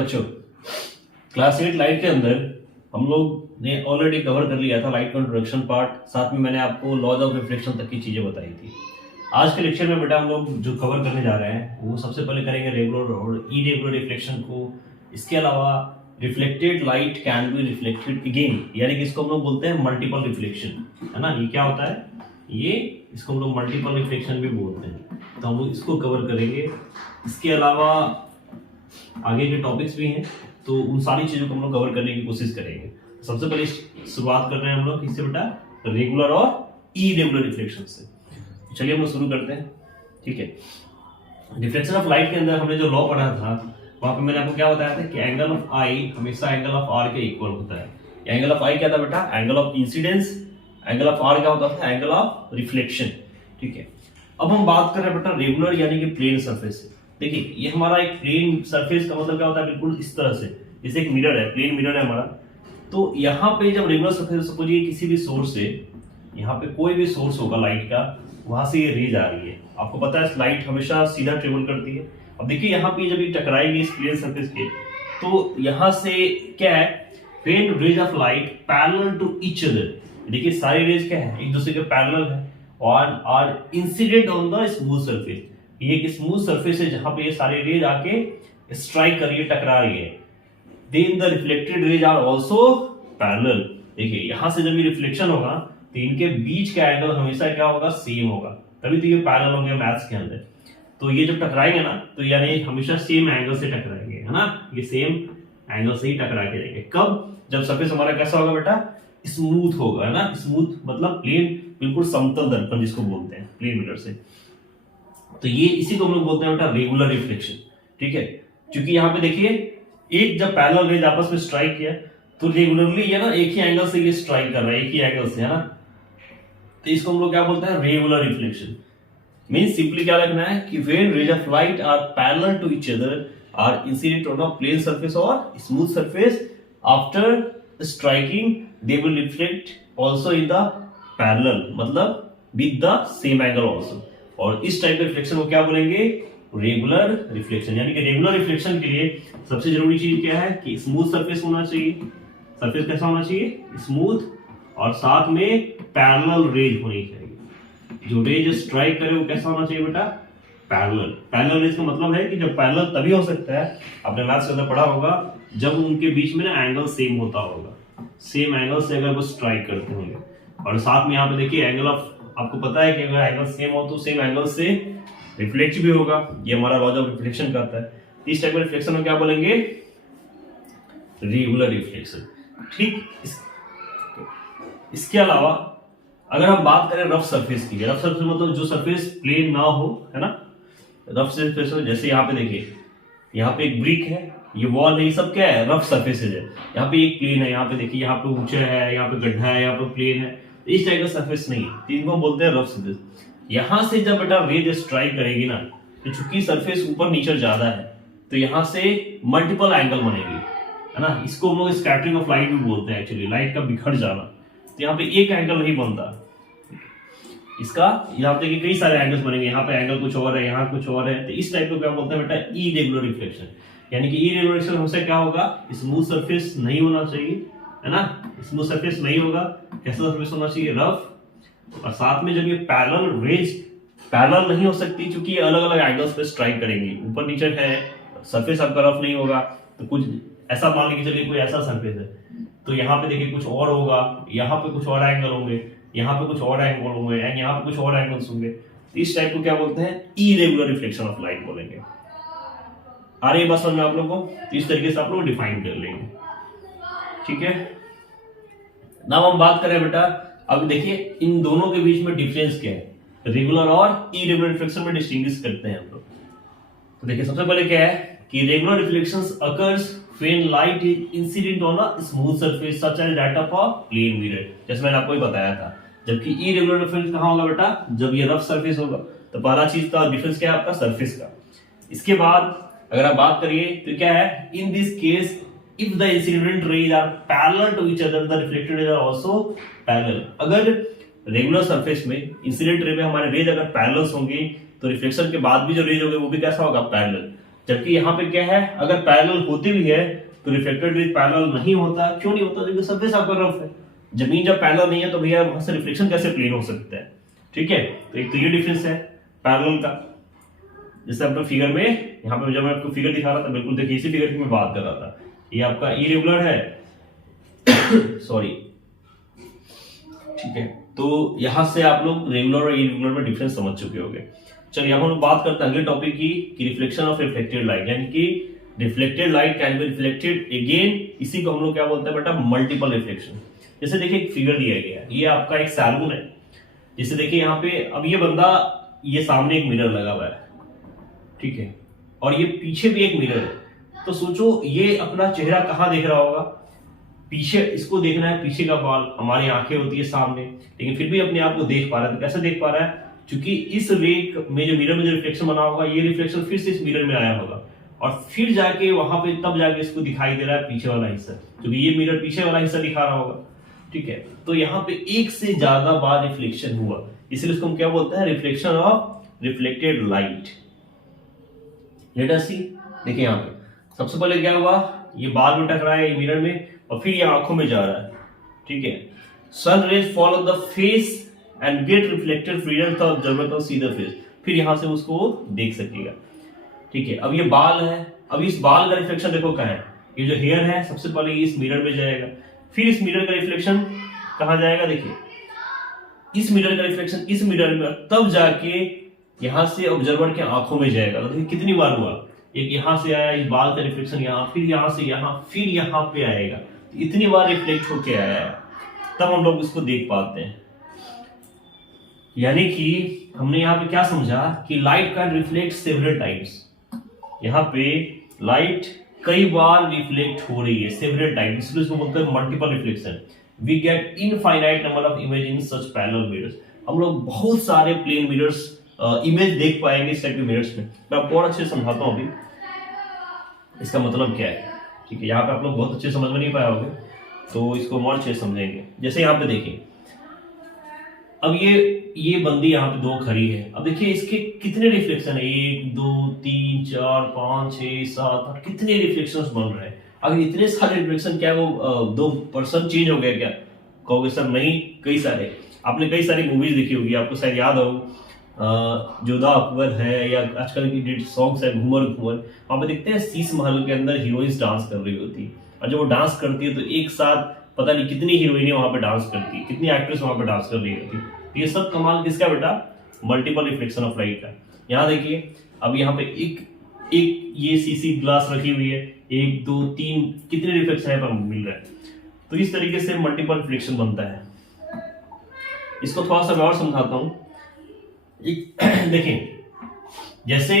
बच्चों, class 8 light के अंदर हम लोग ने ऑलरेडी कवर कर लिया था लाइट का इंट्रोडक्शन पार्ट, साथ में मैंने आपको लॉज ऑफ रिफ्लेक्शन तक की चीजें बताई थी। आज के लेक्चर में बेटा हम लोग जो कवर करने जा रहे हैं वो सबसे पहले करेंगे रेगुलर और इरेगुलर रिफ्लेक्शन को। इसके अलावा reflected light can be reflected again, यानी कि इसको हम लोग बोलते हैं मल्टीपल रिफ्लेक्शन, है ना। ये क्या होता है, ये इसको हम लोग मल्टीपल रिफ्लेक्शन भी बोलते हैं, तो हम लोग इसको कवर करेंगे। इसके अलावा आगे के टॉपिक्स भी हैं, तो उन सारी चीजों को हम लोग कवर करने की कोशिश करेंगे। सबसे पहले शुरुआत कर रहे हैं हम लोग किससे बेटा, रेगुलर और इरेगुलर रिफ्लेक्शन से। चलिए हम लोग शुरू करते हैं, ठीक है। रिफ्लेक्शन ऑफ लाइट के अंदर हमने जो लॉ पढ़ा था वहां पे मैंने आपको क्या बताया था कि एंगल ऑफ आई हमेशा एंगल ऑफ आर के इक्वल होता है। एंगल ऑफ आई क्या था बेटा, angle of incidence. Angle of r क्या होता था, एंगल ऑफ रिफ्लेक्शन, ठीक है। अब हम बात कर रहे हैं बेटा रेगुलर यानी कि प्लेन सरफेस से। देखिए ये हमारा एक प्लेन सरफेस का मतलब क्या होता है, बिल्कुल इस तरह से, जैसे एक मिरर है, प्लेन मिरर है हमारा। तो यहाँ पे जब रेगुलर सरफेस, सपोजिए किसी भी सोर्स से, यहाँ पे कोई भी सोर्स होगा लाइट का, वहां से ये रेज आ रही है। आपको पता है लाइट हमेशा सीधा ट्रेवल करती है। अब देखिए यहाँ पे जब ये टकराएगी इस प्लेन सरफेस के, तो यहाँ से क्या है, when rays of light parallel to each other, देखिए सारी रेज क्या है, एक दूसरे के पैरेलल है और are incident on the smooth surface. ये एक स्मूथ सरफेस है जहां पे ये सारी रेज आके स्ट्राइक कर रही है, टकरा रही है। Then the reflected rays are also parallel. देखिए यहां से जब ये रिफ्लेक्शन होगा तो इनके बीच का एंगल हमेशा क्या होगा, सेम होगा, तभी तो ये पैरेलल होंगे मैथ्स के अंदर। तो ये जब टकराएंगे ना, तो यानी हमेशा सेम एंगल से टकराएंगे, है ना। ये सेम एंगल से ही टकरा के रहेंगे। कब, जब सरफेस हमारा कैसा होगा बेटा, स्मूथ होगा, है ना। स्मूथ मतलब प्लेन, बिल्कुल समतल दर्पण जिसको बोलते हैं, प्लेन मिरर से। तो ये इसी को हम लोग बोलते हैं बेटा रेगुलर रिफ्लेक्शन, ठीक है। क्योंकि यहाँ पे देखिए एक जब पैरेलल रेज आपस में स्ट्राइक किया तो रेगुलरली ये ना एक ही एंगल से ये स्ट्राइक कर रहा है, एक ही एंगल से, है ना। तो इसको हम लोग क्या बोलते हैं, रेगुलर रिफ्लेक्शन। मींस सिंपली क्या रखना है कि when rays of light are parallel to each other are incident on a plane surface और smooth surface, after striking they will reflect also in the parallel, मतलब with the same angle also. और इस type के reflection को क्या बोलेंगे, regular reflection. यानी कि रेगुलर रिफ्लेक्शन के लिए सबसे जरूरी चीज क्या है कि स्मूथ सरफेस होना चाहिए। सरफेस कैसा होना चाहिए, स्मूथ, और साथ में पैरेलल रेज होनी चाहिए। जो रेज स्ट्राइक करे वो कैसा होना चाहिए बेटा, पैरेलल। पैरेलल रेज का मतलब है कि जब पैरेलल तभी हो सकता है, आपने मैथ्स के अंदर पढ़ा होगा, जब उनके बीच में ना एंगल सेम होता होगा, सेम एंगल से अगर वो स्ट्राइक करते होंगे। और साथ में यहाँ पे देखिए एंगल ऑफ, आपको पता है कि अगर एंगल सेम हो तो सेम एंगल से रिफ्लेक्ट भी होगा। ये हमारा लॉज ऑफ रिफ्लेक्शन का आता है। इस टाइप के रिफ्लेक्शन में क्या बोलेंगे, रेगुलर रिफ्लेक्शन, ठीक। इसके अलावा अगर हम बात करें रफ सरफेस की, रफ सरफेस मतलब जो सरफेस प्लेन ना हो, है ना। रफ सरफेस में जैसे यहाँ पे देखिए, यहाँ पे एक ब्रिक है, ये वॉल है, ये सब क्या है, रफ सरफेसेज है। यहाँ पे एक प्लेन है, यहाँ पे देखिए, यहाँ पे ऊंचा है, यहाँ पे गड्ढा है, यहाँ पे प्लेन है। इस टाइप का सरफेस नहीं है, इनको हम बोलते हैं रफ सरफेस। यहां से जब बेटा रेज स्ट्राइक करेगी ना, तो चूंकि सरफेस ऊपर नीचे ज्यादा है तो यहां से मल्टीपल एंगल बनेगी, है ना। इसको हम लोग स्कैटरिंग ऑफ लाइट भी बोलते हैं, एक्चुअली लाइट का बिखर जाना। तो यहाँ पे एक एंगल नहीं बनता इसका, यहाँ पे कई सारे एंगल्स बनेंगे, यहाँ पे एंगल कुछ और है, यहाँ कुछ और है। तो इस टाइप को क्या बोलते हैं बेटा, इरेगुलर रिफ्लेक्शन। यानी कि इरेगुलर रिफ्लेक्शन हमसे क्या होगा, स्मूथ सरफेस नहीं होना चाहिए, है ना। स्मूथ सरफेस नहीं होगा, कैसा सरफेस होना चाहिए, रफ। और साथ में जब ये पैरेलल रेज पैरेलल नहीं हो सकती, क्योंकि ये अलग अलग एंगल्स पे स्ट्राइक करेंगी, ऊपर नीचे है, सरफेस आपका रफ नहीं होगा। तो कुछ ऐसा मान लीजिए, चलिए कोई ऐसा सरफेस है, तो यहाँ पे देखिए कुछ और होगा, यहाँ पे कुछ और एंगल होंगे, यहाँ पे कुछ और एंगल होंगे, एंड यहाँ पे कुछ और एंगल्स होंगे। इस टाइप को क्या बोलते हैं, इरेगुलर रिफ्लेक्शन ऑफ लाइट बोलेंगे। आ रही है बात समझ में आप लोगों को, इस तरीके से आप लोग डिफाइन कर लेंगे, ठीक है। नाउ हम बात करें बेटा, अब देखिए इन दोनों के बीच में डिफरेंस क्या है, रेगुलर और इरेगुलर रिफ्लेक्शन में डिस्टिंग्विश करते हैं हम लोग। तो देखिए सबसे पहले क्या है कि regular reflections occurs when light is incident on a smooth surface such as that of a plane mirror, जैसे मैंने आपको ही बताया था। जबकि इरेगुलर रिफ्लेक्शन कहां होगा बेटा, जब ये रफ सरफेस होगा। तो पहला चीज का डिफरेंस क्या है आपका, सरफेस का। इसके बाद अगर आप बात करिए तो क्या है, in this case if the incident rays are parallel to each other the reflected rays are also parallel। अगर रेगुलर सरफेस में इंसिडेंट रे में हमारे रेज अगर पैरेलल्स होंगे तो रिफ्लेक्शन के बाद भी जो रेज होंगे वो भी कैसा होगा, पैरेलल। जबकि यहाँ पे क्या है, अगर पैरेलल होती भी है तो रिफ्लेक्टेड रेज पैरेलल नहीं होता। क्यों नहीं होता? क्योंकि सरफेस आपका रफ है। जमीन जब पैरेलल नहीं है तो भैया वहां से रिफ्लेक्शन कैसे प्लेन हो सकता है? ठीक है, तो एक तो ये डिफरेंस है पैरेलल का। जैसे आपका फिगर में, यहाँ पे जब मैं आपको फिगर दिखा रहा था, बिल्कुल देखिए इसी फिगर की मैं बात कर रहा था। ये आपका इरेगुलर है सॉरी, ठीक है। तो यहां से आप लोग रेगुलर और इरेगुलर में डिफरेंस समझ चुके होंगे। चलिए अब हम बात करते हैं अगले टॉपिक की, कि रिफ्लेक्शन ऑफ रिफ्लेक्टेड लाइट, यानी कि reflected light can be reflected again. इसी को हम लोग क्या बोलते हैं बेटा? Multiple reflection. जैसे देखिए एक फिगर दिया गया है, ये आपका एक सैलून है। जैसे देखिए यहाँ पे, अब ये बंदा, ये सामने एक मिरर लगा हुआ है, ठीक है, और ये पीछे भी एक मिरर है। तो सोचो ये अपना चेहरा कहाँ देख रहा होगा? पीछे इसको देखना है, पीछे का बाल, हमारी आंखें होती है सामने, लेकिन फिर भी अपने आप को देख पा रहा है। तो कैसे देख पा रहा है? क्योंकि इस रे में जो मिरर में जो रिफ्लेक्शन बना होगा, ये रिफ्लेक्शन फिर से इस मिरर में आया होगा और फिर जाके वहां पे, तब जाके इसको दिखाई दे रहा है पीछे वाला हिस्सा, क्योंकि ये मिरर पीछे वाला हिस्सा दिखा रहा होगा, ठीक है। तो यहाँ पे एक से ज्यादा बार रिफ्लेक्शन हुआ, इसलिए इसको हम क्या बोलते हैं? Reflection of reflected light. Let us see, देखिए यहाँ पे सबसे पहले क्या हुआ? ये बाल में टकरा है, ये मिरर में, और फिर ये आंखों में जा रहा है, ठीक है। Sun rays fall on the face and get reflected freedom the observer can see the face, फिर यहां से उसको देख सकेगा, ठीक है। अब ये बाल है, अब इस बाल का रिफ्लेक्शन देखो कहाँ है? ये जो हेयर है सबसे पहले इस मिरर में जाएगा, फिर इस मिरर का रिफ्लेक्शन कहाँ जाएगा? देखिए इस मिरर का रिफ्लेक्शन इस मिरर में, तब जाके यहां से ऑब्जर्वर के आंखों में जाएगा। तो देखिए कितनी बार हुआ? एक यहां से आया, इस बाल का रिफ्लेक्शन यहाँ, फिर यहां से यहाँ, फिर यहाँ पे आएगा। तो इतनी बार रिफ्लेक्ट होके आया है, तब हम लोग इसको देख पाते हैं। यानी कि हमने यहाँ पे क्या समझा कि light can reflect several times. यहाँ पे लाइट कई बार रिफ्लेक्ट हो रही है, सेवरल टाइम्स, इसलिए इसको बोलते हैं multiple reflection. We get infinite number of image in such parallel mirrors. हम लोग बहुत सारे प्लेन मिरर्स इमेज देख पाएंगे इस टाइप के मिरर्स में। मैं आपको और अच्छे से समझाता हूँ अभी इसका मतलब क्या है, ठीक है। यहाँ पे आप लोग बहुत अच्छे समझ में नहीं पाए होंगे, तो इसको और अच्छे समझेंगे। जैसे यहाँ पे देखिए, अब ये बंदी यहाँ पे दो खड़ी है। अब देखिए इसके कितने रिफ्लेक्शन है? 1 2 3 4 5 6 7 8, कितने रिफ्लेक्शंस बन रहे हैं? अगर इतने सारे रिफ्लेक्शन, क्या वो 2% चेंज हो गया क्या? कहोगे सर नहीं, कई सारे। आपने कई सारी मूवीज देखी होगी, आपको शायद याद हो, जोधा अकबर है, या आजकल की डेट सॉन्ग्स है घूमर घूमर, वहां पे देखते हैं शीश महल के अंदर हीरोइंस डांस कर रही होती है, और जब वो डांस करती है तो एक साथ पता नहीं कितनी हीरोइनें वहां पे डांस करती है, कितनी एक्ट्रेस वहां पे डांस कर रही होती है। तो ये सब कमाल किसका बेटा? मल्टीपल रिफ्लेक्शन ऑफ लाइट का। यहाँ देखिए, अब यहाँ पे एक ये सीसी ग्लास रखी हुई है, 1 2 3, कितने रिफ्लेक्शन यहाँ पर मिल रहा है? तो इस तरीके से मल्टीपल रिफ्लेक्शन बनता है। इसको थोड़ा सा मैं और समझाता हूँ। देखिए, जैसे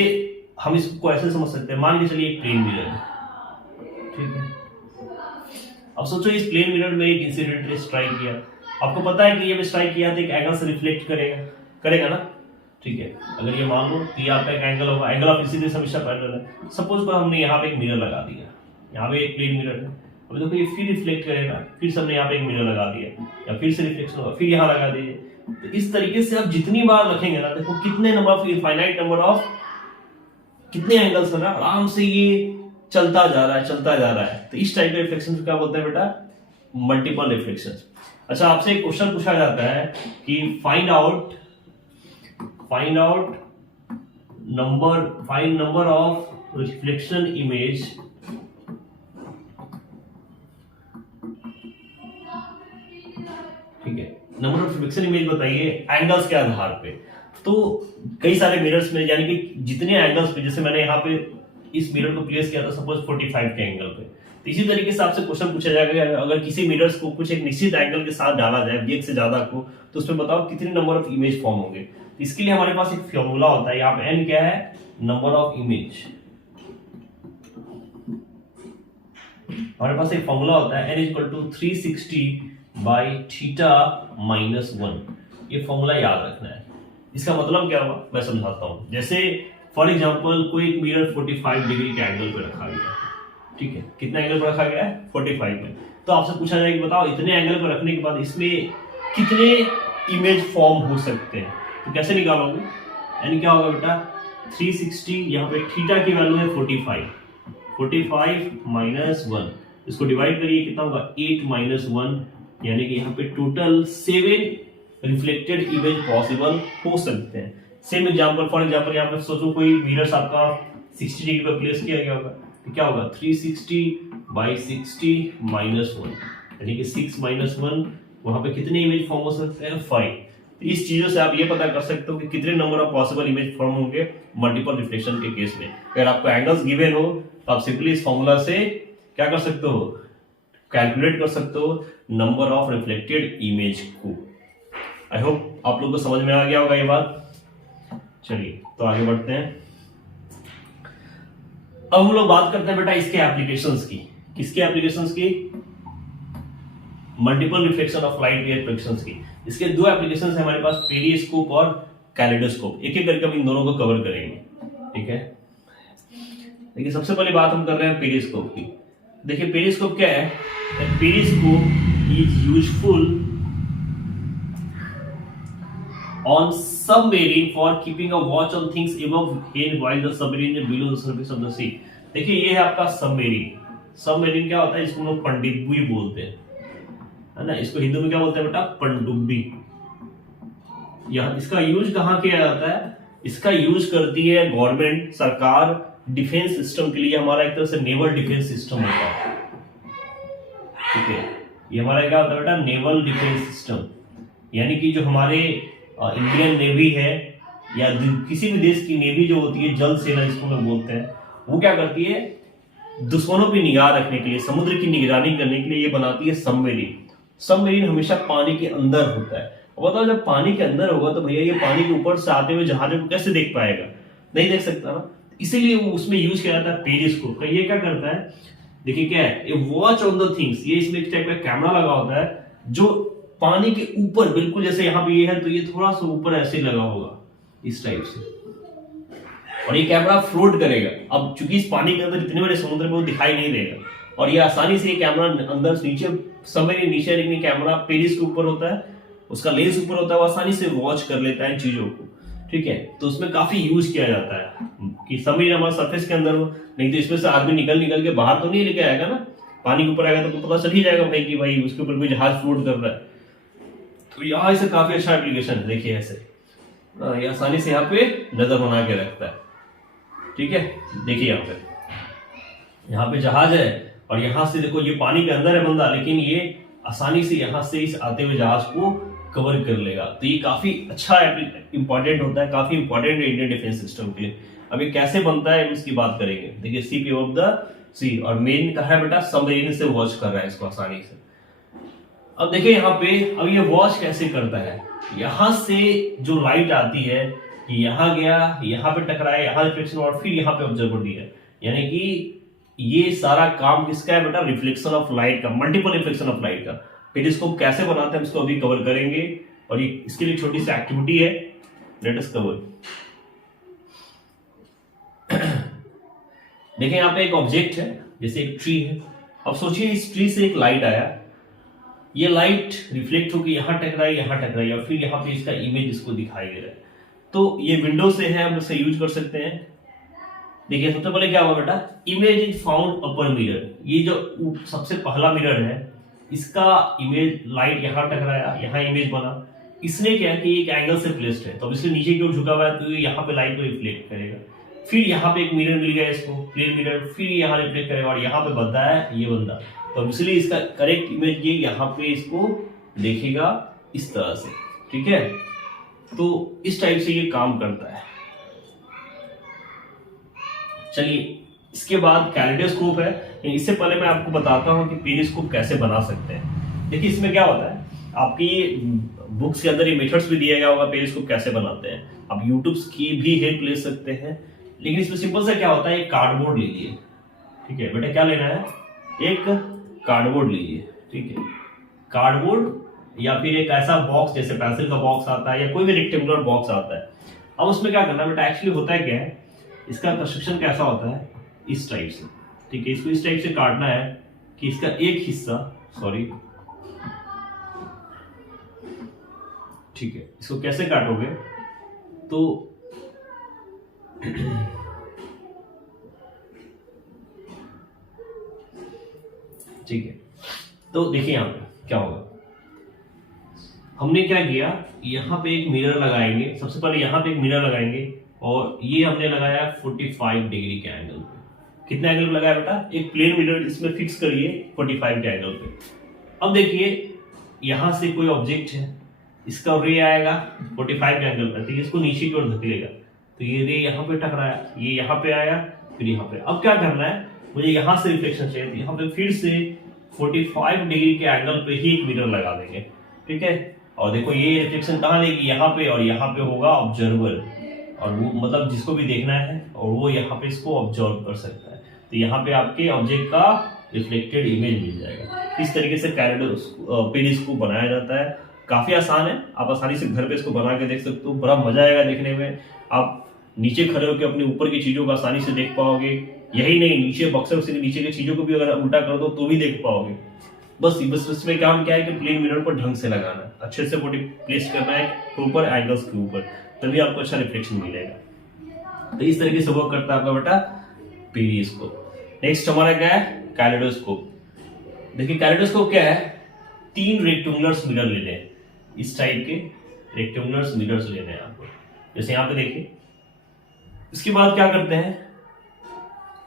हम इसको ऐसे समझ सकते हैं, मान के चलिए एक प्लेन मिरर है, ठीक है। अब सोचो इस प्लेन मिरर में एक इंसिडेंट रे स्ट्राइक किया, आपको पता है कि ये स्ट्राइक किया तो एक एंगल से रिफ्लेक्ट करेगा ना, ठीक है। अगर ये मान लो कि यहाँ पे एक एंगल होगा, एंगल ऑफ इंसिडेंस हमेशा पैरेलल है। सपोज पर हमने यहाँ पे एक मिरर लगा दिया, यहाँ पे एक प्लेन मिरर है, अब देखो ये फिर रिफ्लेक्ट करेगा, फिर से हमने यहाँ पे एक मिरर लगा दिया, या फिर से रिफ्लेक्शन होगा, फिर यहाँ लगा दीजिए। तो इस तरीके से आप जितनी बार रखेंगे ना, देखो कितने number of infinite number of कितने एंगल्स है ना, आराम से ये चलता जा रहा है। तो इस टाइप के रिफ्लेक्शन को क्या बोलते हैं बेटा? Multiple reflection. अच्छा, आपसे एक क्वेश्चन पूछा जाता है कि find out number of reflection image ठीक है, नंबर ऑफ रिफ्लेक्शन इमेज बताइए एंगल्स के आधार पे। तो कई सारे मिरर्स में, यानी कि जितने एंगल्स पे, जैसे मैंने यहाँ पे इस मिरर को प्लेस किया था सपोज 45 के एंगल पे, तो इसी तरीके से आपसे क्वेश्चन पूछा जाएगा अगर किसी मिरर्स को कुछ एक निश्चित एंगल के साथ डाला जाए, एक से ज्यादा को, तो उसमें बताओ कितने नंबर ऑफ इमेज फॉर्म होंगे। तो इसके लिए हमारे पास एक फॉर्मूला होता है, यहाँ पे n क्या है? Number of image. हमारे पास एक फॉर्मूला होता है n = 360/θ - 1। ये फॉर्मूला याद रखना है। इसका मतलब क्या हुआ मैं समझाता हूं। जैसे फॉर एग्जांपल कोई एक मिरर 45 डिग्री के एंगल पे रखा गया है, ठीक है, कितना एंगल पर रखा गया है? 45 में। तो आपसे पूछा जाए कि बताओ इतने एंगल पर रखने के बाद इसमें कितने इमेज फॉर्म हो सकते हैं, तो कैसे निकालोगे? यानी क्या होगा बेटा? 360, यहाँ पे थीटा की वैल्यू है 45 माइनस 1, इसको डिवाइड करिए कितना होगा 8 माइनस 1, यानी कि यहाँ पे टोटल 7 रिफ्लेक्टेड इमेज पॉसिबल हो सकते हैं। सेम एग्जांपल, फॉर एग्जांपल यहाँ पे सोचो कोई मिरर्स आपका 60 डिग्री पर प्लेस किया गया होगा, तो क्या होगा 360 बाई 60 माइनस 1, यानी कि 6 माइनस 1, वहां पे कितने इमेज फॉर्म हो सकते हैं 5। इस चीजों से आप ये पता कर सकते हो कि कितने number of possible image form होंगे मल्टीपल रिफ्लेक्शन के केस में। अगर आपको एंगल्स गिवन हो तो आप सिंपली इस फॉर्मूला से क्या कर सकते हो, कैलकुलेट कर सकते हो नंबर ऑफ रिफ्लेक्टेड इमेज को। आई होप आप लोग को समझ में आ गया होगा ये बात। चलिए तो आगे बढ़ते हैं। अब हम लोग बात करते हैं बेटा इसके एप्लीकेशंस की। किसके एप्लीकेशंस की? मल्टीपल रिफ्लेक्शन ऑफ लाइट के एप्लीकेशंस की। इसके दो एप्लीकेशंस है हमारे पास, पेरिस्कोप और कैलेडोस्कोप। एक एक करके हम इन दोनों को कवर करेंगे, ठीक है। देखिए सबसे पहले बात हम कर रहे हैं पेरिस्कोप की। देखिए पेरिस्कोप क्या है? Periscope is useful on submarine for keeping a watch on things above head while the submarine is below the surface of the sea। देखिए ये है आपका सबमरीन। सबमरीन क्या होता है? इसको लोग पनडुब्बी बोलते हैं, है ना। इसको हिंदी में क्या बोलते हैं बेटा? पनडुब्बी। यहाँ इसका यूज कहाँ किया जाता है? इसका यूज करती है गवर्नमेंट, सरकार, डिफेंस सिस्टम के लिए। हमारा एक तरह से नेवल डिफेंस सिस्टम होता है, ठीक है। ये हमारा क्या होता है बेटा? नेवल डिफेंस सिस्टम, यानी कि जो हमारे इंडियन नेवी है या किसी भी देश की नेवी जो होती है, जल सेना जिसको हम बोलते हैं, वो क्या करती है? दुश्मनों की निगाह रखने के लिए, समुद्र की निगरानी करने के लिए ये बनाती है सबमरीन। सबमरीन हमेशा पानी के अंदर होता है। बताओ जब पानी के अंदर होगा तो भैया ये पानी के ऊपर से आते हुए जहाज को कैसे देख पाएगा? नहीं देख सकता ना। इसीलिए वो उसमें यूज किया जाता है पेरिस्कोप का। ये क्या करता है? देखिए क्या है, ये वॉच ऑन द थिंग्स। ये इसमें एक टाइप का कैमरा लगा होता है जो पानी के ऊपर, बिल्कुल जैसे यहाँ पे ये है तो ये थोड़ा सा ऊपर ऐसे लगा होगा इस टाइप से, और ये कैमरा फ्लोट करेगा। अब चूंकि इस पानी के अंदर इतने बड़े समुद्र में वो दिखाई नहीं देगा, और ये आसानी से ये कैमरा अंदर नीचे, समय नीचे, लेकिन कैमरा पेरिस के ऊपर होता है, उसका लेंस ऊपर होता है, वो आसानी से वॉच कर लेता है इन चीजों को, ठीक है। तो उसमें काफी यूज किया जाता है कि समय हमारे सरफेस के अंदर हो, नहीं तो इसमें से आदमी निकल के बाहर तो नहीं लेके आएगा ना। पानी के ऊपर आएगा तो पता चल ही जाएगा भाई कि भाई उसके ऊपर कोई जहाज फ्लोट कर रहा है। तो यहाँ से काफी अच्छा एप्लीकेशन है। देखिए ऐसे ये आसानी से यहाँ पे नजर बना के रखता है, ठीक है। देखिए यहाँ पे जहाज है, और यहाँ से देखो ये पानी के अंदर है बंदा, लेकिन ये आसानी से यहाँ से इस आते हुए जहाज को कवर कर लेगा। तो ये काफी अच्छा इंपॉर्टेंट होता है, काफी इंपॉर्टेंट है इंडियन डिफेंस सिस्टम के लिए। अब ये कैसे बनता है इसकी बात करेंगे। देखिए सी पी ऑफ द सी, और मेन कहा है बेटा? सबमरीन से वॉच कर रहा है इसको आसानी से। अब देखिए यहाँ पे, अब ये वॉच कैसे करता है? यहां से जो लाइट आती है, यहाँ गया, यहाँ पे टकराया, यहाँ रिफ्लेक्शन, और फिर यहाँ पे ऑब्जर्वर दिया, यानी कि ये सारा काम किसका है बेटा? रिफ्लेक्शन ऑफ लाइट का, मल्टीपल रिफ्लेक्शन ऑफ लाइट का। पेरिस्कोप कैसे बनाते हैं इसको अभी कवर करेंगे, और ये इसके लिए छोटी सी एक्टिविटी है, लेट अस कवर। देखिए यहाँ पे एक ऑब्जेक्ट है, जैसे एक ट्री है। अब सोचिए इस ट्री से एक लाइट आया, ये लाइट रिफ्लेक्ट होकर यहाँ टकराई, और फिर यहाँ पे इसका इमेज इसको दिखाई दे रहा है। तो ये विंडो से है, हम इसे यूज कर सकते हैं। देखिए सबसे पहले क्या हुआ बेटा? Image is found upper mirror. ये जो सबसे पहला मिरर है, इसका इमेज, लाइट यहाँ टकराया, यहाँ इमेज बना। इसने क्या कि एक एंगल से प्लेस्ड है, तो इसलिए नीचे की ओर झुका हुआ है, तो यहाँ पे लाइट को रिफ्लेक्ट करेगा। फिर यहाँ पे एक मिरर मिल गया इसको, प्लेन मिरर, फिर यहाँ रिफ्लेक्ट करेगा, और यहाँ पे बंदा है, ये बंदा, तो इसलिए इसका करेक्ट इमेज ये यहाँ पे इसको देखेगा इस तरह से, ठीक है। तो इस टाइप से ये काम करता है। चलिए इसके बाद कैलेडोस्कोप है। इससे पहले मैं आपको बताता हूँ कि पेरिस्कोप कैसे बना सकते हैं। देखिए इसमें क्या होता है, आपकी बुक्स के अंदर ये मेथड्स भी दिया गया होगा पेरिस्कोप कैसे बनाते हैं। आप यूट्यूब की भी हेल्प ले सकते हैं, लेकिन इसमें सिंपल से क्या होता है, एक कार्डबोर्ड लीजिए, ठीक है बेटा। क्या लेना है? एक कार्डबोर्ड लीजिए, ठीक है। कार्डबोर्ड या फिर एक ऐसा बॉक्स, जैसे पेंसिल का बॉक्स आता है या कोई भी रेक्टेंगुलर बॉक्स आता है। अब उसमें क्या करना है बेटा? एक्चुअली होता है क्या है, इसका कंस्ट्रक्शन कैसा होता है, इस टाइप से, ठीक है। इसको इस टाइप से काटना है कि इसका एक हिस्सा, सॉरी, ठीक है। इसको कैसे काटोगे? तो ठीक है, तो देखिए यहाँ पे क्या होगा। हमने क्या किया, यहाँ पे एक मिरर लगाएंगे। सबसे पहले यहाँ पे एक मिरर लगाएंगे और ये हमने लगाया 45 डिग्री के एंगल पे। कितने एंगल पे लगाया बेटा? एक प्लेन मिरर इसमें फिक्स करिए 45 के एंगल पे। अब देखिए यहाँ से कोई ऑब्जेक्ट है, इसका रे आएगा 45 के एंगल पे, तो इसको नीचे की ओर धकेलेगा, तो ये रे यहाँ पे टकराया, ये यहाँ पे आया, फिर यहाँ पे। अब क्या करना है, मुझे यहाँ से रिफ्लेक्शन चाहिए, यहाँ पे फिर से 45 डिग्री के एंगल पे ही एक मिरर लगा देंगे। ठीक है, और देखो ये रिफ्लेक्शन कहाँ देगी, यहाँ पे, और यहाँ पे होगा ऑब्जर्वर, और वो मतलब जिसको भी देखना है और वो यहाँ पे इसको ऑब्जर्व कर सकता है, तो यहाँ पे आपके ऑब्जेक्ट का रिफ्लेक्टेड इमेज मिल जाएगा। इस तरीके से पेरिस्कोप बनाया जाता है। काफी आसान है, आप आसानी से घर पे इसको बना के देख सकते हो, बड़ा मजा आएगा देखने में। आप नीचे खड़े होकर अपने ऊपर की चीजों को आसानी से देख पाओगे। यही नहीं, नीचे बॉक्सर से नीचे की चीजों को भी अगर उल्टा कर दो तो भी देख पाओगे। बस इसमें काम क्या है कि प्लेन मिरर को ढंग से लगाना है, अच्छे से बॉडी प्लेस करना है प्रॉपर एंगल्स के ऊपर, तभी आपको अच्छा रिफ्लेक्शन मिलेगा। तो इस तरीके से वर्क करता है आपका बेटा पेरिस्कोप। नेक्स्ट हमारा क्या है, कैलेडोस्कोप। देखिए कैलेडोस्कोप क्या है, 3 रेक्टेंगुलर मिरर लेने हैं, इस टाइप के रेक्टेंगुलर मिरर्स लेने हैं आपको, जैसे यहाँ पे देखिए। इसके बाद क्या करते हैं,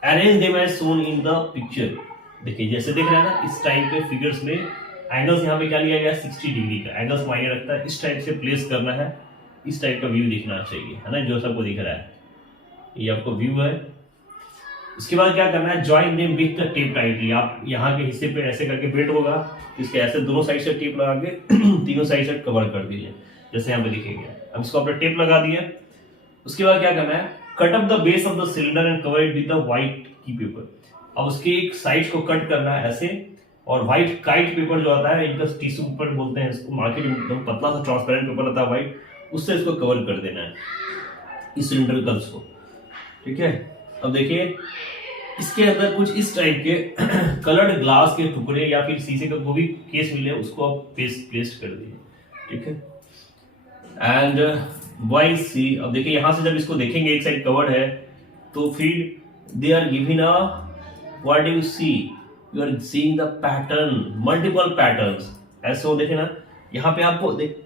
arrange them as shown in the picture. देखिए जैसे देख रहे हैं ना, इस टाइप के फिगर्स में एंगल्स यहाँ पे क्या लिया गया, 60 डिग्री का एंगल्स मायने रखता है। इस टाइप से प्लेस करना है, इस टाइप का व्यू दिखना चाहिए, है ना, जो सबको दिख रहा है, ये आपको व्यू है। इसके बाद क्या करना है, join them with the tape tightly. आप यहाँ के हिस्से पे ऐसे करके बेल्ट होगा, इसके ऐसे दोनों साइड से टेप लगा के तीनों साइड से कवर कर दीजिए, जैसे यहाँ पे दिखेगा। अब इसको आपने टेप लगा दिया। उसके बाद क्या करना है, cut up the base of the cylinder and cover it with the white की पेपर। अब उसके एक साइड को कट करना है ऐसे, और व्हाइट काइट पेपर जो आता है, इनका टिश्यू पेपर बोलते हैं इसको, मार्केट में एकदम पतला सा ट्रांसपेरेंट पेपर आता है व्हाइट, उससे इसको कवर कर देना है इस सिलेंडर कल्स को। ठीक है, अब देखिए इसके अंदर कुछ इस टाइप के कलर्ड ग्लास के टुकड़े या फिर शीशे का कोई भी केस मिले, उसको आप पेस्ट कर दीजिए। ठीक है, एंड वाई सी। अब देखिए यहां से जब इसको देखेंगे, एक साइड कवर्ड है, तो फिर they are given a what you see, you are seeing the pattern, multiple patterns. ऐसे हो देखे ना, यहाँ पे आपको देख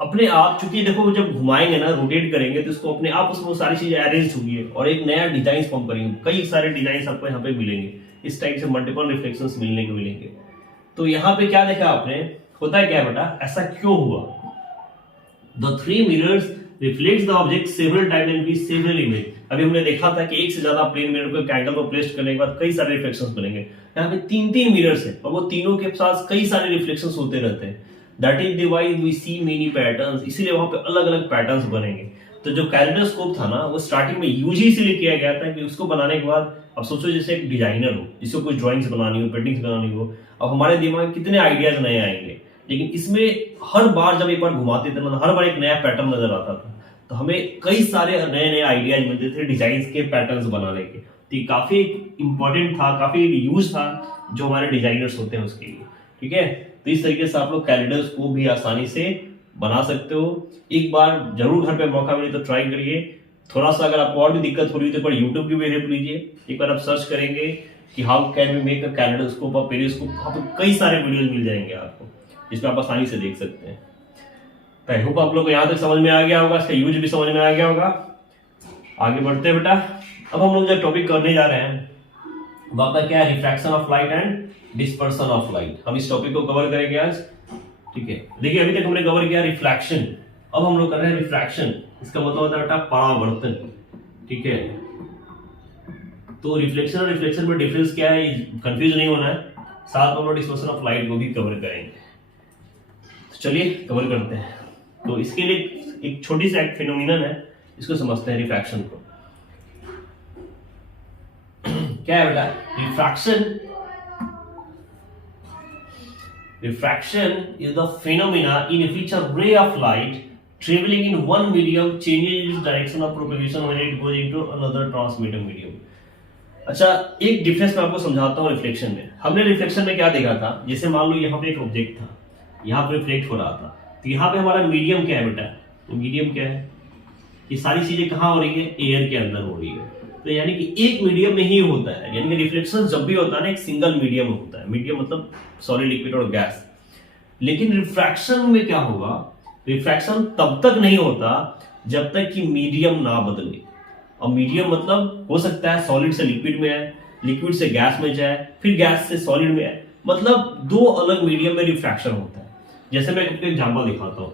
अपने आप, चूंकि देखो जब घुमाएंगे ना, रोटेट करेंगे, तो इसको अपने आप उसमें सारी चीजें अरेंज होगी और एक नया डिजाइन फॉर्म करेंगे। कई सारे डिजाइन आपको यहाँ पे मिलेंगे, इस टाइप से मल्टीपल रिफ्लेक्शंस मिलने को मिलेंगे। तो यहाँ पे क्या देखा आपने, होता है क्या बेटा, ऐसा क्यों हुआ? The 3 mirrors reflects the object several times and with several image। अभी हमने देखा था कि एक से ज्यादा प्लेन मिरर को एंगल पर प्लेस करने के बाद कई सारे रिफ्लेक्शंस बनेंगे। यहाँ पे 3 मिरर्स है और वो तीनों के साथ कई सारे रिफ्लेक्शंस होते रहते हैं। That is the why we see many patterns, इसीलिए वहां पे अलग अलग पैटर्न्स बनेंगे। तो जो कैलेडोस्कोप था ना, वो स्टार्टिंग में यूज इसलिए किया गया था कि उसको बनाने के बाद, अब सोचो जैसे एक डिजाइनर हो, जिसको कोई ड्राइंग्स बनानी हो, पेंटिंग्स बनानी हो, अब हमारे दिमाग में कितने आइडियाज नए आएंगे, लेकिन इसमें हर बार जब एक बार घुमाते थे ना, हर बार एक नया पैटर्न नजर आता था, तो हमें कई सारे नए नए आइडियाज मिलते थे डिजाइन के पैटर्न्स बनाने के। तो ये काफी इंपॉर्टेंट था, काफी यूज था जो हमारे डिजाइनर्स होते हैं उसके लिए। ठीक है, तो इस तरीके से आप लोग कैलेडोस्कोप भी आसानी से बना सकते हो। एक बार जरूर घर पे मौका मिले तो ट्राई करिए। थोड़ा सा अगर आपको और भी दिक्कत हो रही है तो एक बार यूट्यूब की भी हेल्प लीजिए। एक बार आप सर्च करेंगे कि how can we make a kaleidoscope और पेरिस्कोप, वहां पे कई सारे वीडियोज मिल जाएंगे आपको, जिसमें आप आसानी से देख सकते हैं। आई होप आप लोग को यहाँ तक समझ में आ गया होगा, इसका यूज भी समझ में आ गया होगा। आगे बढ़ते हैं बेटा। अब हम लोग जो टॉपिक करने जा रहे हैं वो आपका क्या है, refraction of light and dispersion of light. हम इस टॉपिक को कवर करेंगे आज। ठीक है, देखिए अभी तक हमने कवर किया रिफ्रैक्शन, अब हम लोग कर रहे हैं रिफ्रैक्शन। इसका मतलब होता है बेटा परावर्तन। ठीक है, तो रिफ्लेक्शन और रिफ्लेक्शन में डिफरेंस क्या है, कंफ्यूज नहीं होना है। साथ में हम लोग डिस्पर्सन ऑफ लाइट को भी कवर करेंगे। तो चलिए कवर करते हैं। तो इसके लिए एक छोटी सी एक फिनोमिनन है, इसको समझते हैं रिफ्रैक्शन को। क्या है बेटा refraction? Refraction is the phenomena in which a ray of light traveling in one medium changes its direction of propagation when it goes into another transmitting medium। अच्छा, एक डिफरेंस मैं आपको समझाता हूँ रिफ्लेक्शन में। हमने रिफ्लेक्शन में क्या देखा था, जैसे मान लो यहाँ पे एक ऑब्जेक्ट था, यहाँ पे रिफ्लेक्ट हो रहा था, तो यहाँ पे हमारा मीडियम क्या है बेटा, तो मीडियम क्या है, ये सारी चीजें कहाँ हो रही है, एयर के अंदर हो रही है। तो यानी कि एक मीडियम में ही होता है, यानी कि रिफ्लेक्शन जब भी होता है ना एक सिंगल मीडियम में होता है, मीडियम मतलब सॉलिड, लिक्विड और गैस। लेकिन रिफ्रैक्शन में क्या होगा, रिफ्रैक्शन तब तक नहीं होता जब तक कि मीडियम ना बदले। और मीडियम मतलब हो सकता है सॉलिड से लिक्विड में है, लिक्विड से गैस में जाए, फिर गैस से सॉलिड में है, मतलब दो अलग मीडियम में रिफ्रैक्शन होता है। जैसे मैं आपको एग्जांपल दिखाता हूँ।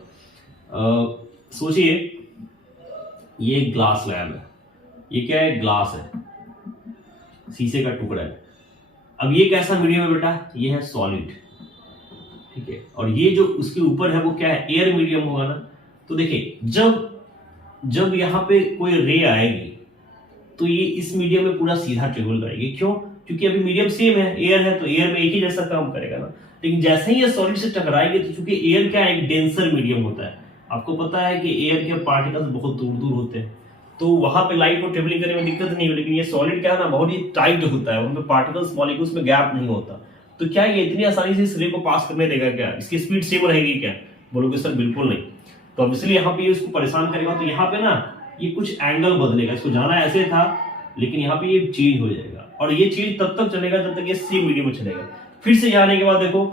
सोचिए ये ग्लास लैब है, ये क्या है, ग्लास है, शीशे का टुकड़ा है। अब ये कैसा मीडियम है बेटा, ये है सॉलिड, ठीक है। और ये जो उसके ऊपर है वो क्या है, एयर मीडियम होगा ना। तो देखिए जब यहाँ पे कोई रे आएगी तो ये इस मीडियम में पूरा सीधा ट्रेवल करेगी। क्यों, क्योंकि अभी मीडियम सेम है, एयर है, तो एयर में एक ही जैसा काम करेगा ना। लेकिन जैसे ही ये सॉलिड से टकराएगी तो चूंकि एयर क्या है, एक डेंसर मीडियम होता है, आपको पता है कि एयर के पार्टिकल्स बहुत दूर दूर होते हैं, तो वहां पे लाइट को ट्रेवलिंग करने में दिक्कत नहीं हो। लेकिन ये सॉलिड क्या है ना, बहुत ही टाइट होता है, उनमें पार्टिकल्स मॉलिक्यूल्स में गैप नहीं होता। तो क्या ये इतनी आसानी से इस रे को पास करने देगा क्या, इसकी स्पीड सेम रहेगी क्या, बोलोगे सर बिल्कुल नहीं। तो अब इसलिए यहाँ पे ये उसको परेशान करेगा, तो यहाँ पे ना ये कुछ एंगल बदलेगा, इसको जाना ऐसे था लेकिन यहाँ पे ये चेंज हो जाएगा। और ये चेंज तब तक चलेगा जब तक ये सेम मीडियम में चलेगा। फिर से आने के बाद देखो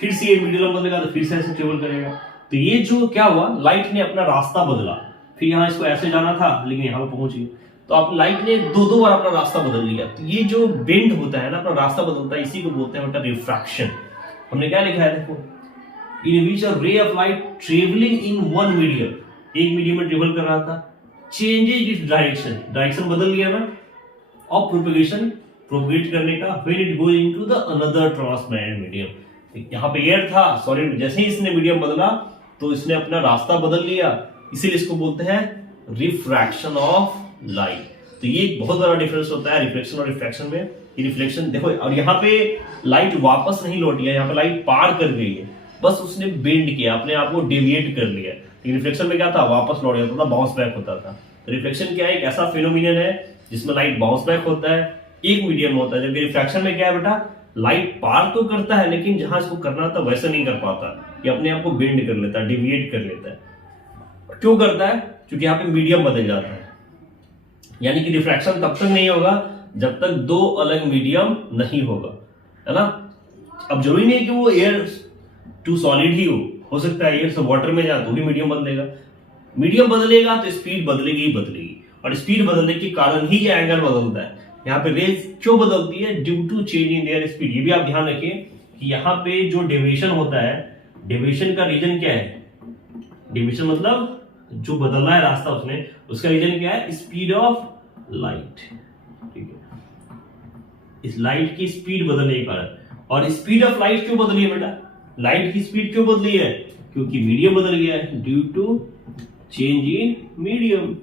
फिर से ये मीडियम बदलेगा तो फिर से ऐसे ट्रेवल करेगा। तो ये जो क्या हुआ, लाइट ने अपना रास्ता बदला, फिर यहाँ इसको ऐसे जाना था लेकिन यहाँ पे पहुंच गई, तो आप लाइट ने दो बार अपना रास्ता बदल लिया। तो ये जो बेंड होता है ना, अपना रास्ता बदलता है, इसी को बोलते हैं बेटा रिफ्रैक्शन। हमने क्या लिखा है देखो, इन विच अ ray of light travelling in one medium, एक मीडियम में ट्रेवल कर रहा था, चेंजेज इट्स डायरेक्शन, डायरेक्शन बदल लिया ना, और प्रोपेगेशन, प्रोपेगेट करने का, when it goes into the another transparent medium. यहाँ पे एयर था, सॉलिड, जैसे ही इसने मीडियम बदला तो इसने अपना रास्ता बदल लिया, इसीलिए इसको बोलते हैं रिफ्रैक्शन ऑफ लाइट। तो ये एक बहुत बड़ा डिफरेंस होता है रिफ्लेक्शन और रिफ्रैक्शन में। ये रिफ्लेक्शन देखो, और यहाँ पे लाइट वापस नहीं लौटी है, यहाँ पे लाइट पार कर गई है, बस उसने बेंड किया, अपने आप को डेविएट कर लिया। रिफ्लेक्शन में क्या था, वापस लौट जाता था, बाउंस बैक होता था। तो रिफ्लेक्शन क्या है, एक ऐसा फिनोमिनन है जिसमें लाइट बाउंस बैक होता है, एक मीडियम में होता है। जबकि रिफ्रैक्शन में क्या है बेटा, लाइट पार तो करता है लेकिन जहां इसको करना था वैसे नहीं कर पाता, ये अपने आप को बेंड कर लेता है, डेविएट कर लेता है। क्यों करता है, क्योंकि यहाँ पे मीडियम बदल जाता है। यानी कि रिफ्रैक्शन तब तक नहीं होगा जब तक दो अलग मीडियम नहीं होगा, है ना। अब जरूरी नहीं है कि वो एयर टू सॉलिड ही हो सकता है एयर से वाटर में जाए तो भी मीडियम बदलेगा। मीडियम बदलेगा तो स्पीड बदलेगी ही बदलेगी, और स्पीड बदलने के कारण ही ये एंगल बदलता है। यहाँ पे रेज क्यों बदलती है, due to change in their speed. ये भी आप ध्यान रखिए कि यहाँ पे जो डेविएशन होता है, डेविएशन का रीजन क्या है, डेविएशन मतलब जो बदलना है रास्ता उसने, उसका रीजन क्या है, स्पीड ऑफ लाइट, ठीक है, इस लाइट की स्पीड बदलने के कारण। और स्पीड ऑफ लाइट क्यों बदली है बेटा, लाइट की स्पीड क्यों बदली है, क्योंकि मीडियम बदल गया है, due to change in medium,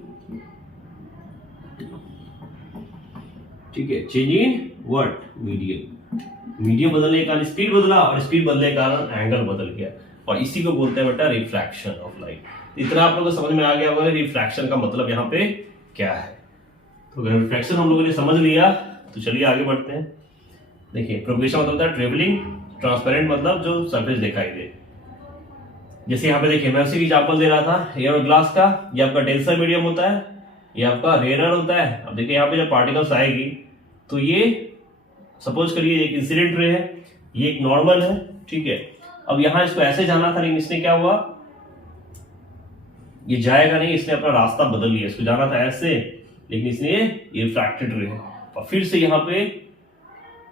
ठीक है, change in what, medium. Medium बदलने के कारण स्पीड बदला, और स्पीड बदलने के कारण एंगल बदल गया, और इसी को बोलते हैं बेटा रिफ्रैक्शन ऑफ लाइट। इतना आप लोगों को समझ में आ गया होगा रिफ्रैक्शन का मतलब यहाँ पे क्या है। तो अगर रिफ्रैक्शन हम लोगों ने समझ लिया तो चलिए आगे बढ़ते हैं। देखिए प्रोपेगेशन मतलब होता है ट्रेवलिंग, ट्रांसपेरेंट मतलब जो सरफेस दिखाई दे। जैसे यहाँ पे देखिए मैं उसी की एग्जांपल दे रहा था एयर और ग्लास का, ये आपका डेंसर मीडियम होता है, ये आपका रेयर होता है। अब देखिए यहाँ पे जब पार्टिकल्स आएगी तो ये सपोज करिए एक इंसिडेंट रे है, ये एक नॉर्मल है, ठीक है। अब यहाँ इसको ऐसे जाना था लेकिन इसने क्या हुआ, ये जाएगा नहीं, इसने अपना रास्ता बदल लिया, इसको जाना था ऐसे लेकिन इसने ये रिफ्रैक्टेड रे है, और फिर से यहाँ पे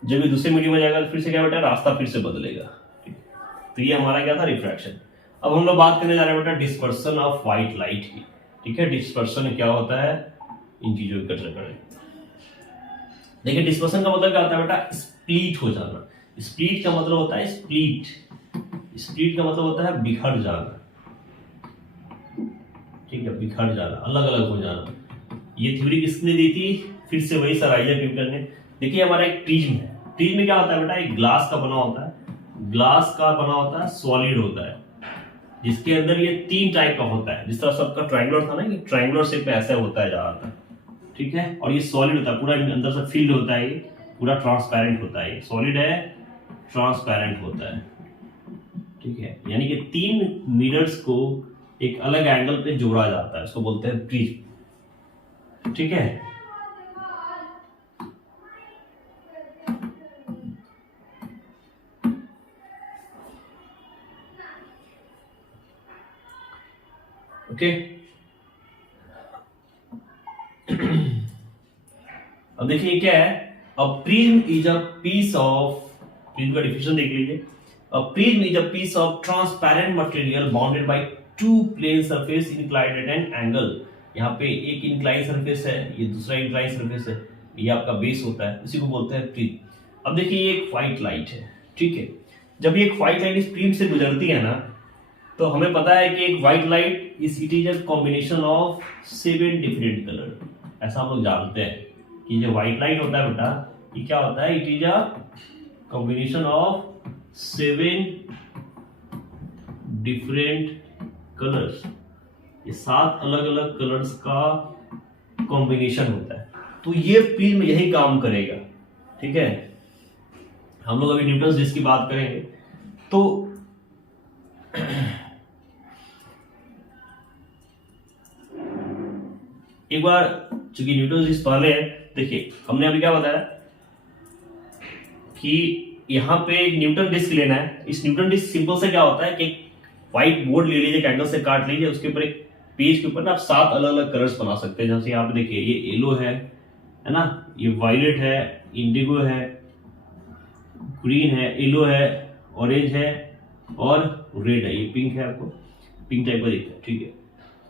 जब ये दूसरे मीडियम में जाएगा तो फिर से क्या बेटा रास्ता फिर से बदलेगा। तो ये हमारा क्या था रिफ्रैक्शन। अब हम लोग बात करने जा रहे हैं बेटा डिस्पर्सन ऑफ व्हाइट लाइट की, ठीक है। डिस्पर्सन क्या होता है, इन चीजों को एकत्र करें। देखिए डिस्पर्सन का मतलब क्या होता है बेटा, स्प्लिट हो जाना। स्प्लिट का मतलब होता है स्प्लिट, स्प्लिट का मतलब होता है बिखर जाना, ठीक है, बिखर जाना, अलग अलग हो जाना। ये थ्योरी किसने दी थी, फिर से वही सर आइजैक न्यूटन ने। देखिए हमारा एक प्रिज्म है, प्रिज्म में क्या होता है बेटा, एक ग्लास का बना होता है, ग्लास का बना होता है, सॉलिड होता है, जिसके अंदर ये तीन टाइप का होता है। जिस तरह सबका ट्रायंगुलर था ना, ये ट्रायंगुलर शेप में ऐसा होता है ज्यादातर, ठीक है। और ये सॉलिड होता है, पूरा अंदर से फील्ड होता है, ये पूरा ट्रांसपेरेंट होता है, सॉलिड है, ट्रांसपेरेंट होता है, ठीक है। यानी कि तीन मिरर्स को एक अलग एंगल पे जोड़ा जाता है, उसको बोलते हैं प्रिज्म। ठीक है, ओके। अब देखिए क्या है, a prism is a piece of, prism का डिफिनेशन देख लीजिए। A prism is a piece of transparent material bounded by two plane surface inclined at an angle. यहाँ पे एक इंक्लाइन सरफेस है, ये दूसरा इंक्लाइन सरफेस है, ये आपका बेस होता है, उसी को बोलते हैं प्रिज्म। अब देखिए ये एक व्हाइट लाइट है, ठीक है। जब ये एक व्हाइट लाइट इस प्रिज्म से गुजरती है ना, तो हमें पता है कि एक white light is it is a combination of 7 different colour. ऐसा हम लोग जानते हैं कि जो व्हाइट लाइट होता है बेटा, ये क्या होता है, it is a combination of 7 different colours. ये 7 अलग अलग कलर्स का कॉम्बिनेशन होता है। तो ये प्रिज्म यही काम करेगा, ठीक है। हम लोग अभी न्यूटन्स डिस्क की बात करेंगे। तो एक बार, चूंकि न्यूटन डिस्क पहले है, देखिए हमने अभी क्या बताया कि यहाँ पे एक न्यूटन डिस्क लेना है। इस न्यूटन डिस्क सिंपल से क्या होता है कि व्हाइट बोर्ड ले लीजिए, कैंडल से काट लीजिए, उसके ऊपर एक पेज के ऊपर ना आप 7 अलग अलग कलर्स बना सकते हैं। जैसे यहाँ पे देखिए ये येलो है ना, ये वायलेट है, इंडिगो है, ग्रीन है, येलो है, ऑरेंज है और रेड है, ये पिंक है, आपको पिंक टाइप का दिखता है, ठीक है।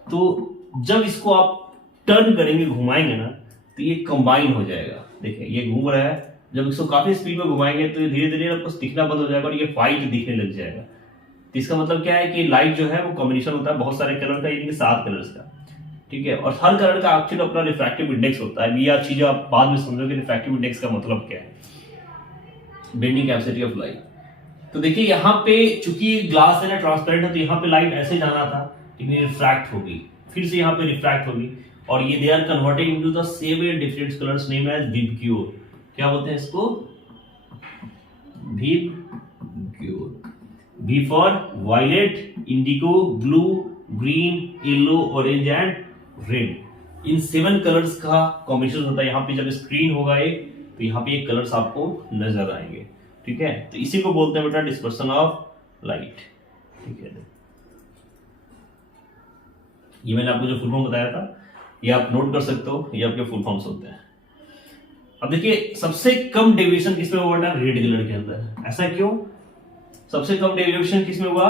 तो जब इसको आप टर्न करेंगे, घुमाएंगे ना, तो ये कंबाइन हो जाएगा। देखिए ये घूम रहा है, जब इसको काफी स्पीड में घुमाएंगे तो धीरे धीरे आपको दिखना बंद हो जाएगा और ये व्हाइट दिखने लग जाएगा। तो इसका मतलब क्या है कि लाइट जो है वो कॉम्बिनेशन होता है बहुत सारे कलर का, यानी 7 कलर्स का, ठीक है। और हर कलर का एक्चुअली अपना रिफ्रैक्टिव इंडेक्स होता है। ये चीजें आप बाद में समझोगे रिफ्रैक्टिव इंडेक्स का मतलब क्या है, बेंडिंग कैपेसिटी ऑफ लाइट। तो देखिए यहाँ पे चूंकि ग्लास है ना, ट्रांसपेरेंट है, तो यहाँ पे लाइट ऐसे जाना था, लेकिन रिफ्रैक्ट होगी, फिर से यहाँ पे रिफ्रैक्ट होगी, और ये they are converted into the 7 different colours name as VIBGYOR. क्या बोलते हैं इसको, VIBGYOR. V for violet, indigo, blue, green, yellow, orange and red. इन 7 कलर्स का कॉम्बिनेशन होता है। यहाँ पे जब स्क्रीन होगा एक, तो यहाँ पे एक कलर्स आपको नजर आएंगे, ठीक है। तो इसी को बोलते हैं बेटा डिस्पर्सन ऑफ लाइट, ठीक है। ये मैंने आपको जो फुल फॉर्म बताया था, ये आप नोट कर सकते हो, ये आपके फुल फॉर्म्स होते हैं। अब देखिए सबसे कम डेविएशन किसमें हुआ बेटा, रेड कलर के अंदर। ऐसा क्यों, सबसे कम डेविएशन किसमें हुआ,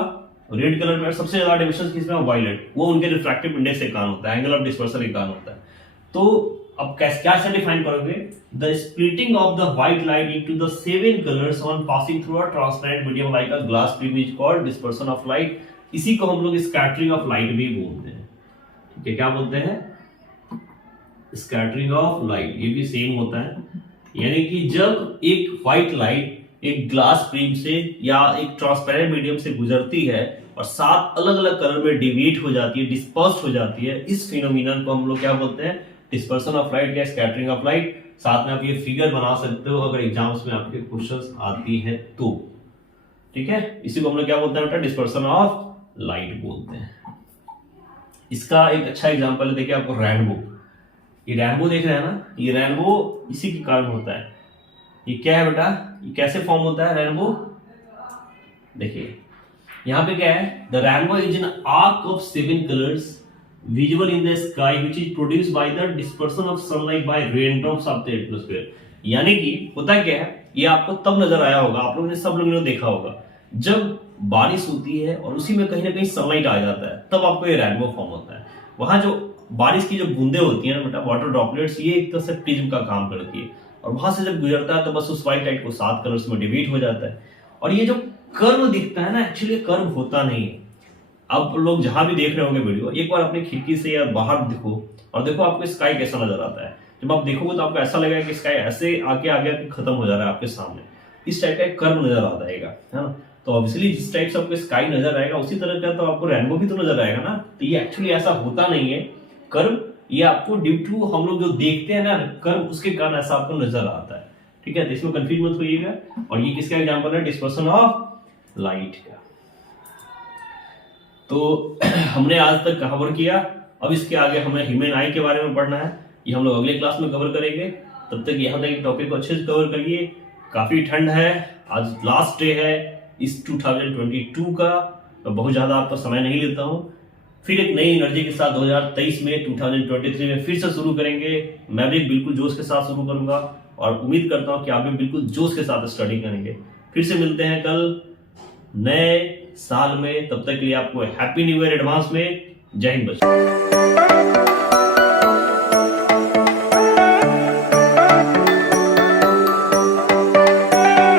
रेड कलर में। सबसे ज्यादा डेविएशन किसमें, वायलेट। वो उनके रिफ्रैक्टिव इंडेक्स के कारण होता है, एंगल ऑफ डिस्पर्सन के कारण होता है। तो अब क्या से डिफाइन करोगे, the splitting of the white light into the 7 colours on passing through a transparent medium like a glass prism is called dispersion of light. इसी को हम लोग स्कैटरिंग ऑफ लाइट भी बोलते हैं, ठीक है। क्या बोलते हैं, स्कैटरिंग ऑफ लाइट। ये भी सेम होता है, यानी कि जब एक व्हाइट लाइट एक ग्लास प्रिज्म से या एक ट्रांसपेरेंट मीडियम से गुजरती है और 7 अलग अलग कलर में डिविएट हो जाती है, डिस्पर्स हो जाती है, इस फिनोमिनन को हम लोग क्या बोलते हैं, डिस्पर्सन ऑफ लाइट या स्कैटरिंग ऑफ लाइट। साथ में आप ये फिगर बना सकते हो अगर एग्जाम्स में आपके क्वेश्चंस आती है तो, ठीक है। इसी को हम लोग क्या बोलते हैं बेटा, डिस्पर्सन ऑफ लाइट बोलते हैं। इसका एक अच्छा एग्जांपल है, देखिए आपको रेनबो। ये रेनबो देख रहे हैं ना, ये रेनबो इसी के कारण होता है। ये क्या है बेटा, ये कैसे फॉर्म होता है रेनबो, देखिए यहाँ पे क्या है, the rainbow is an arc of 7 colours visible in the sky which is produced by the dispersion of sunlight by raindrops of the atmosphere। यानी कि होता क्या है, ये आपको तब नजर आया होगा, आप लोगों ने सब लोगों ने देखा होगा, जब बारिश होती है और उसी में कहीं ना कहीं सनलाइट आ जाता है, तब आपको ये रेनबो फॉर्म होता है। वहां जो बारिश की जो बूंदे होती है ना बेटा, वाटर ड्रॉपलेट्स, ये एक तरह से प्रिज्म का काम करती है, और वहां से जब गुजरता है तो बस उस व्हाइट लाइट को 7 कलर्स में डिवाइड हो जाता है। और ये जो कर्व दिखता है ना, एक्चुअली कर्व होता नहीं है। आप लोग जहां भी देख रहे होंगे वीडियो, एक बार अपनी खिड़की से या बाहर देखो और देखो आपको स्काई कैसा नजर आता है। जब आप देखोगे तो आपको ऐसा लगेगा कि स्काई ऐसे आगे आगे खत्म हो जा रहा है आपके सामने, इस टाइप का एक कर्व नजर आ जाएगा, है ना। तो ऑब्वियसली जिस टाइप से आपको स्काई नजर आएगा उसी तरह का तो आपको रेनबो भी तो नजर आएगा ना। तो ये एक्चुअली ऐसा होता नहीं है कर्व, ये आपको ड्यू टू हम लोग जो देखते हैं ना कर्व, उसके कारण ऐसा आपको नजर आता है, ठीक है। तो इसमें कंफ्यूज मत होइएगा। और ये किसका एग्जाम्पल है, डिस्पर्सन ऑफ लाइट का। तो तो हमने आज तक कवर किया, अब इसके आगे हमें ह्यूमन आई के बारे में पढ़ना है, ये हम लोग अगले क्लास में कवर करेंगे। तब तक यहाँ तक टॉपिक को अच्छे से कवर करिए। काफ़ी ठंड है, आज लास्ट डे है इस 2022 का, मैं बहुत ज़्यादा आपका समय नहीं लेता हूँ। फिर एक नई एनर्जी के साथ 2023 में 2023 में फिर से शुरू करेंगे। मैं भी बिल्कुल जोश के साथ शुरू करूंगा और उम्मीद करता हूँ कि आप भी बिल्कुल जोश के साथ स्टडी करेंगे। फिर से मिलते हैं कल नए साल में, तब तक के लिए आपको हैप्पी न्यू ईयर एडवांस में। जय हिंद बच्चों।